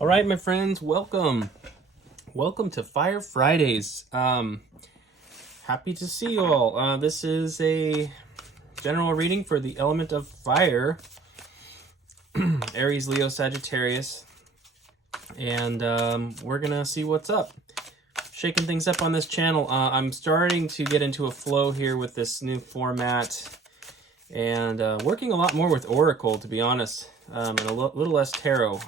All right, my friends, welcome. Welcome to Fire Fridays. Happy to see you all. This is a general reading for the element of fire, Aries, Leo, Sagittarius, and we're gonna see what's up. Shaking things up on this channel. I'm starting to get into a flow here with this new format, and working a lot more with Oracle, to be honest, and a little less tarot.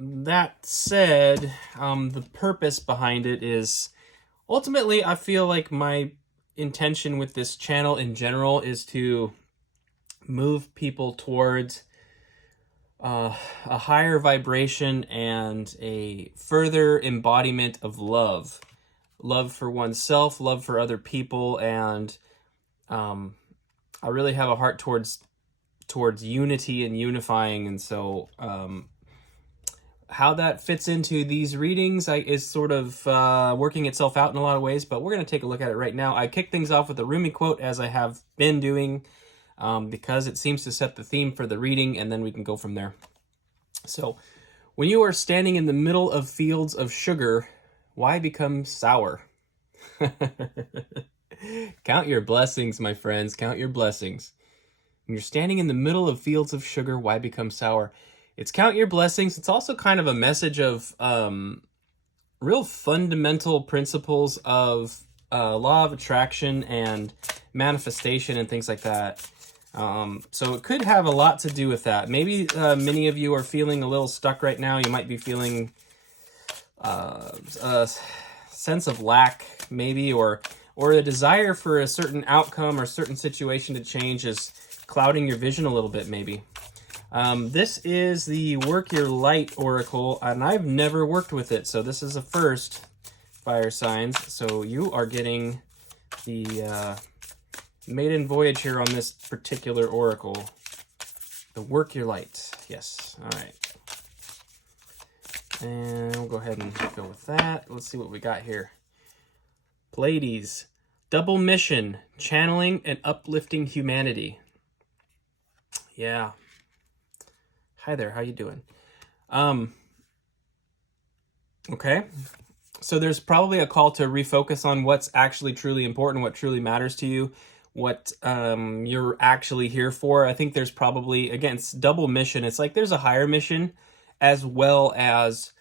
That said, the purpose behind it is ultimately, I feel like my intention with this channel in general is to move people towards a higher vibration and a further embodiment of love. Love for oneself, love for other people, and I really have a heart towards unity and unifying, and so how that fits into these readings is sort of working itself out in a lot of ways, but we're going to take a look at it right now. I kick things off with a Rumi quote, as I have been doing, because it seems to set the theme for the reading, and then we can go from there. So, when you are standing in the middle of fields of sugar, why become sour? Count your blessings, my friends. Count your blessings. When you're standing in the middle of fields of sugar, why become sour? It's count your blessings. It's also kind of a message of real fundamental principles of law of attraction and manifestation and things like that. So it could have a lot to do with that. Maybe many of you are feeling a little stuck right now. You might be feeling a sense of lack, maybe, or a desire for a certain outcome or certain situation to change is clouding your vision a little bit, maybe. This is the Work Your Light Oracle, and I've never worked with it, so this is a first, fire signs. So you are getting the maiden voyage here on this particular oracle. The Work Your Light. Yes. All right. And we'll go ahead and go with that. Let's see what we got here. Pleiades. Double mission. Channeling and uplifting humanity. Yeah. Hi there, how you doing? Okay. So there's probably a call to refocus on what's actually truly important, what truly matters to you, what you're actually here for. I think there's probably, again, it's double mission. It's like there's a higher mission as well as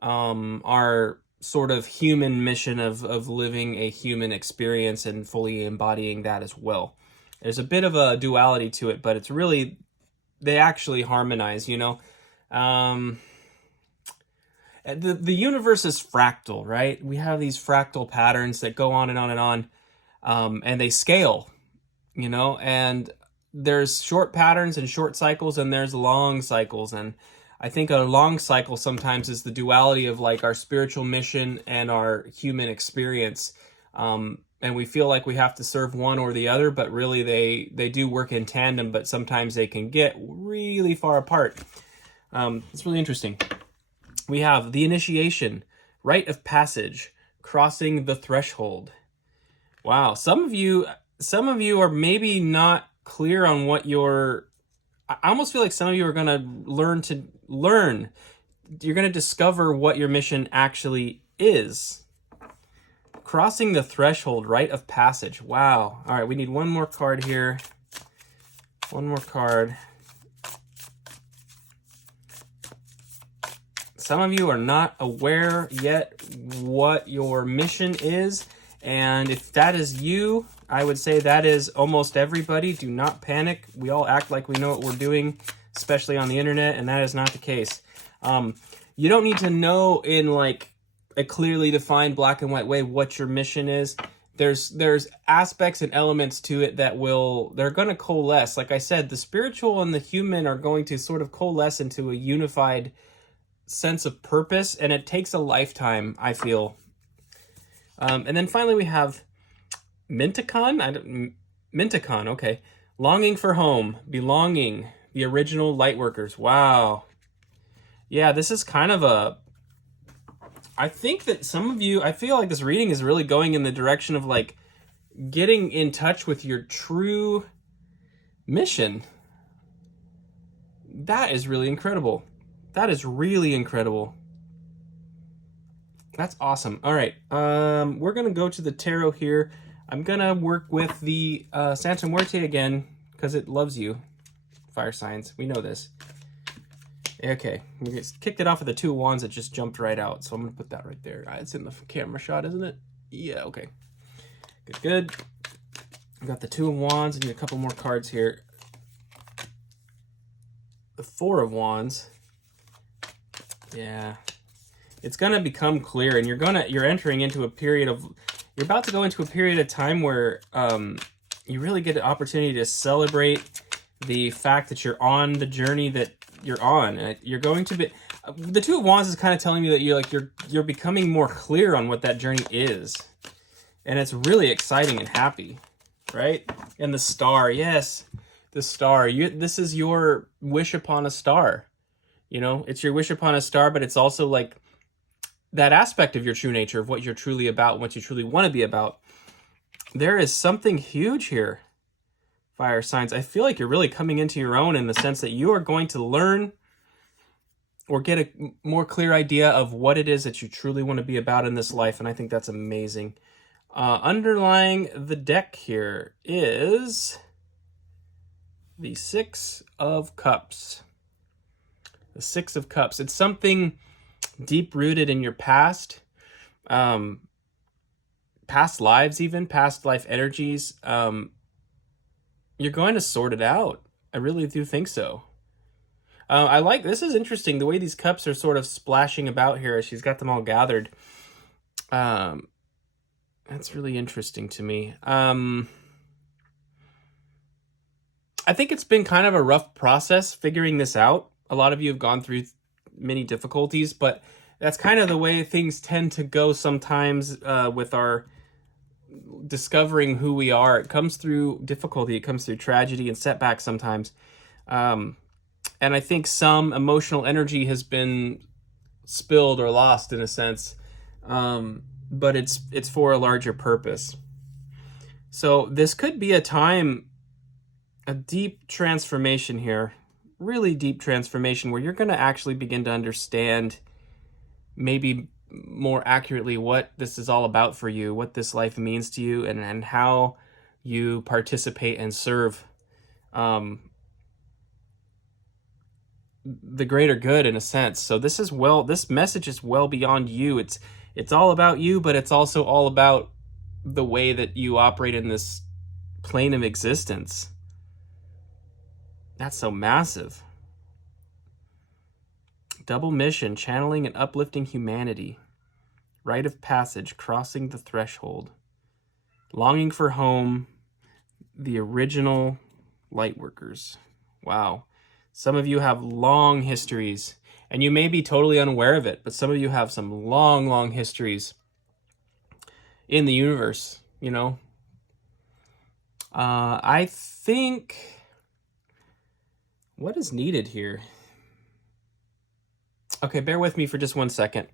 our sort of human mission of living a human experience and fully embodying that as well. There's a bit of a duality to it, but it's really, they actually harmonize, you know? The universe is fractal, right? We have these fractal patterns that go on and on and on, and they scale, you know? And there's short patterns and short cycles, and there's long cycles. And I think a long cycle sometimes is the duality of like our spiritual mission and our human experience. And we feel like we have to serve one or the other, but really they do work in tandem, but sometimes they can get really far apart. It's really interesting. We have the initiation, rite of passage, crossing the threshold. Wow, some of you are maybe not clear on what your, I almost feel like some of you are going to learn. You're going to discover what your mission actually is. Crossing the threshold, rite of passage. Wow. All right, we need one more card here. One more card. Some of you are not aware yet what your mission is, and if that is you, I would say that is almost everybody. Do not panic. We all act like we know what we're doing, especially on the internet, and that is not the case. You don't need to know in like a clearly defined black and white way what your mission is. There's aspects and elements to it that they're going to coalesce. Like I said, the spiritual and the human are going to sort of coalesce into a unified sense of purpose, and it takes a lifetime, I feel. And then finally we have Mintakon. Mintakon, okay. Longing for home, belonging, the original lightworkers. Wow. Yeah, this is kind of a, I think that some of you, I feel like this reading is really going in the direction of like getting in touch with your true mission. That is really incredible. That is really incredible. That's awesome. All right, we're gonna go to the tarot here. I'm gonna work with the Santa Muerte again because it loves you, fire signs. We know this. Okay, we just kicked it off with the Two of Wands that just jumped right out. So I'm gonna put that right there. It's in the camera shot, isn't it? Yeah, okay. Good, good. We got the Two of Wands. I need a couple more cards here. The Four of Wands. Yeah. It's gonna become clear, and you're entering into a period of, you're about to go into a period of time where you really get an opportunity to celebrate the fact that you're on the journey that you're on. You're going to be, the Two of Wands is kind of telling me that you're becoming more clear on what that journey is, and it's really exciting and happy, right? And the Star, yes, the Star. This is your wish upon a star. You know, it's your wish upon a star, but it's also like that aspect of your true nature, of what you're truly about, what you truly want to be about. There is something huge here, fire signs. I feel like you're really coming into your own in the sense that you are going to learn or get a more clear idea of what it is that you truly want to be about in this life, and I think that's amazing. Underlying the deck here is the Six of Cups. The Six of Cups. It's something deep-rooted in your past, past lives even, past life energies. You're going to sort it out. I really do think so. I like, this is interesting, the way these cups are sort of splashing about here as she's got them all gathered. That's really interesting to me. I think it's been kind of a rough process figuring this out. A lot of you have gone through many difficulties, but that's kind of the way things tend to go sometimes with our discovering who we are. It comes through difficulty, it comes through tragedy and setbacks sometimes. And I think some emotional energy has been spilled or lost in a sense, but it's for a larger purpose. So this could be a time, a deep transformation here, really deep transformation, where you're going to actually begin to understand maybe more accurately what this is all about for you, what this life means to you, and how you participate and serve the greater good in a sense. So this message is well beyond you. It's all about you, but it's also all about the way that you operate in this plane of existence. That's so massive. Double mission, channeling and uplifting humanity. Rite of passage, crossing the threshold. Longing for home, the original light workers. Wow. Some of you have long histories, and you may be totally unaware of it, but some of you have some long, long histories in the universe, you know. I think what is needed here? Okay, bear with me for just 1 second.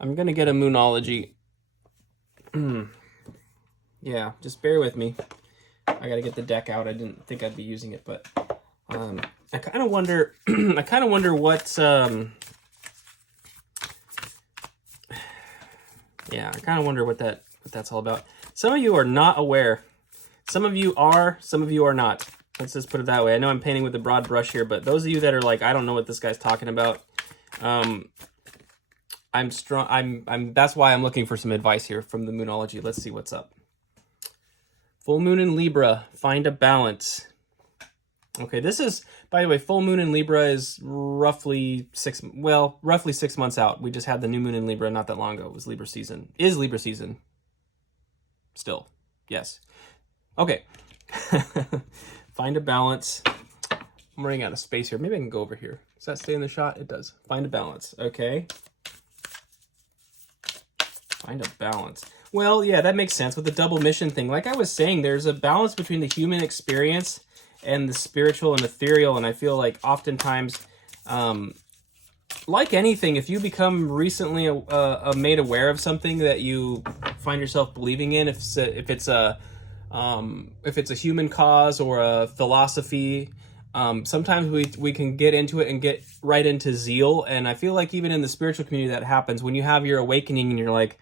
I'm gonna get a Moonology. Yeah, just bear with me. I gotta get the deck out. I didn't think I'd be using it, but I kind of wonder. I kind of wonder what. Yeah, I kind of wonder what that's all about. Some of you are not aware. Some of you are. Some of you are not. Let's just put it that way. I know I'm painting with a broad brush here, but those of you that are like, I don't know what this guy's talking about. I'm strong. That's why I'm looking for some advice here from the Moonology. Let's see what's up. Full moon in Libra. Find a balance. Okay, this is, by the way, full moon in Libra is roughly 6 months out. We just had the new moon in Libra not that long ago. It was Libra season. Is Libra season still? Yes. Okay. Find a balance. I'm running out of space here. Maybe I can go over here. Does that stay in the shot? It does. Find a balance. Okay. Find a balance. Well, yeah, that makes sense with the double mission thing. Like I was saying, there's a balance between the human experience and the spiritual and ethereal, and I feel like oftentimes, like anything, if you become recently made aware of something that you find yourself believing in, if it's a human cause or a philosophy Sometimes we can get into it and get right into zeal, and I feel like even in the spiritual community that happens when you have your awakening and you're like,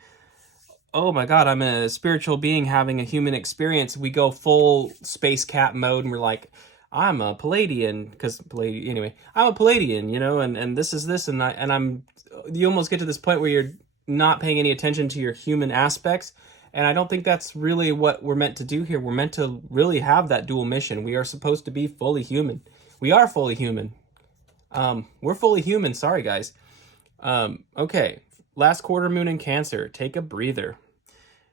oh my god, I'm a spiritual being having a human experience. We go full space cat mode and we're like, I'm a Palladian, because Palladian, anyway, I'm a Palladian, you know, and this is this, and you almost get to this point where you're not paying any attention to your human aspects. And I don't think that's really what we're meant to do here. We're meant to really have that dual mission. We are supposed to be fully human. We are fully human. We're fully human. Sorry, guys. Okay. Last quarter moon in Cancer. Take a breather.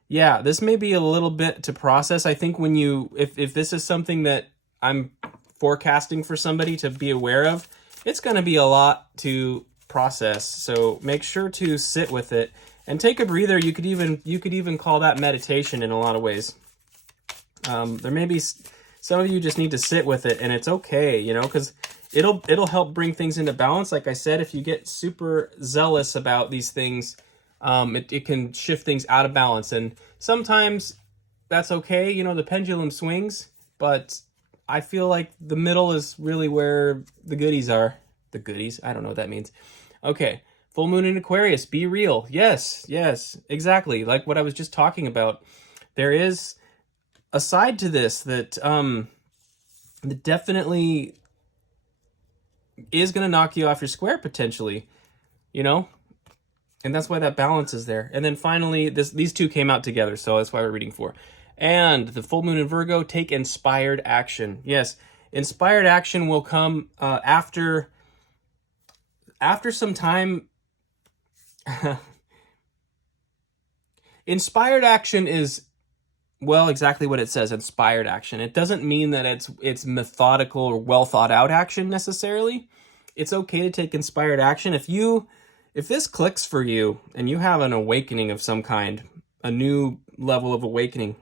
Yeah, this may be a little bit to process. I think when if this is something that I'm forecasting for somebody to be aware of, it's going to be a lot to process. So make sure to sit with it and take a breather. You could even call that meditation in a lot of ways. There may be some of you just need to sit with it, and it's okay, you know, because it'll help bring things into balance. Like I said, if you get super zealous about these things, it can shift things out of balance, and sometimes that's okay. You know, the pendulum swings, but I feel like the middle is really where the goodies are. The goodies? I don't know what that means. Okay. Full moon in Aquarius, be real. Yes, exactly. Like what I was just talking about. There is a side to this that definitely is going to knock you off your square potentially, you know? And that's why that balance is there. And then finally, these two came out together, so that's why we're reading 4. And the full moon in Virgo, take inspired action. Yes, inspired action will come after some time. Inspired action is, well, exactly what it says, inspired action. It doesn't mean that it's methodical or well thought out action necessarily. It's okay to take inspired action. If this clicks for you and you have an awakening of some kind, a new level of awakening,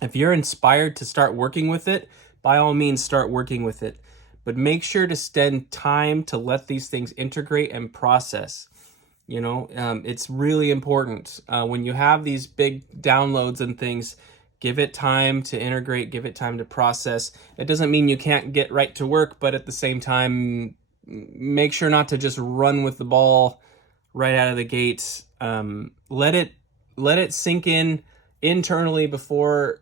if you're inspired to start working with it, by all means start working with it. But make sure to spend time to let these things integrate and process. You know, it's really important. When you have these big downloads and things, give it time to integrate, give it time to process. It doesn't mean you can't get right to work, but at the same time, make sure not to just run with the ball right out of the gates. Let it sink in internally before,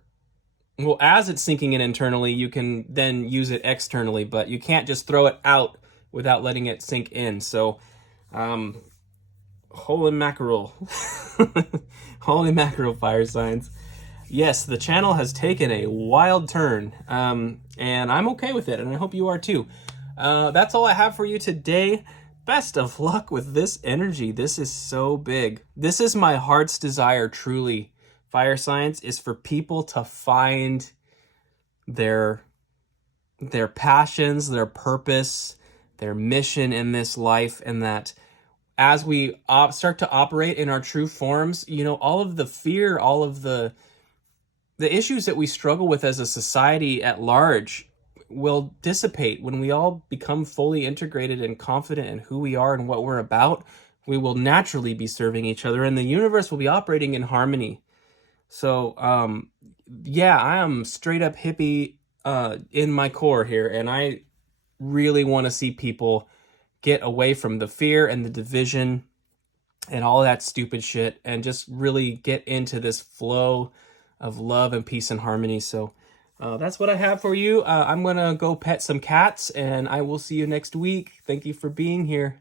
well, as it's sinking in internally, you can then use it externally, but you can't just throw it out without letting it sink in. So, holy mackerel. Holy mackerel, fire signs. Yes, the channel has taken a wild turn, and I'm okay with it, and I hope you are too. That's all I have for you today. Best of luck with this energy. This is so big. This is my heart's desire, truly. Fire signs is for people to find their passions, their purpose, their mission in this life, and that as we start to operate in our true forms, you know, all of the fear, all of the issues that we struggle with as a society at large will dissipate when we all become fully integrated and confident in who we are and what we're about. We will naturally be serving each other, and the universe will be operating in harmony. So, yeah, I am straight up hippie in my core here, and I really want to see people get away from the fear and the division and all that stupid shit and just really get into this flow of love and peace and harmony. So that's what I have for you. I'm going to go pet some cats, and I will see you next week. Thank you for being here.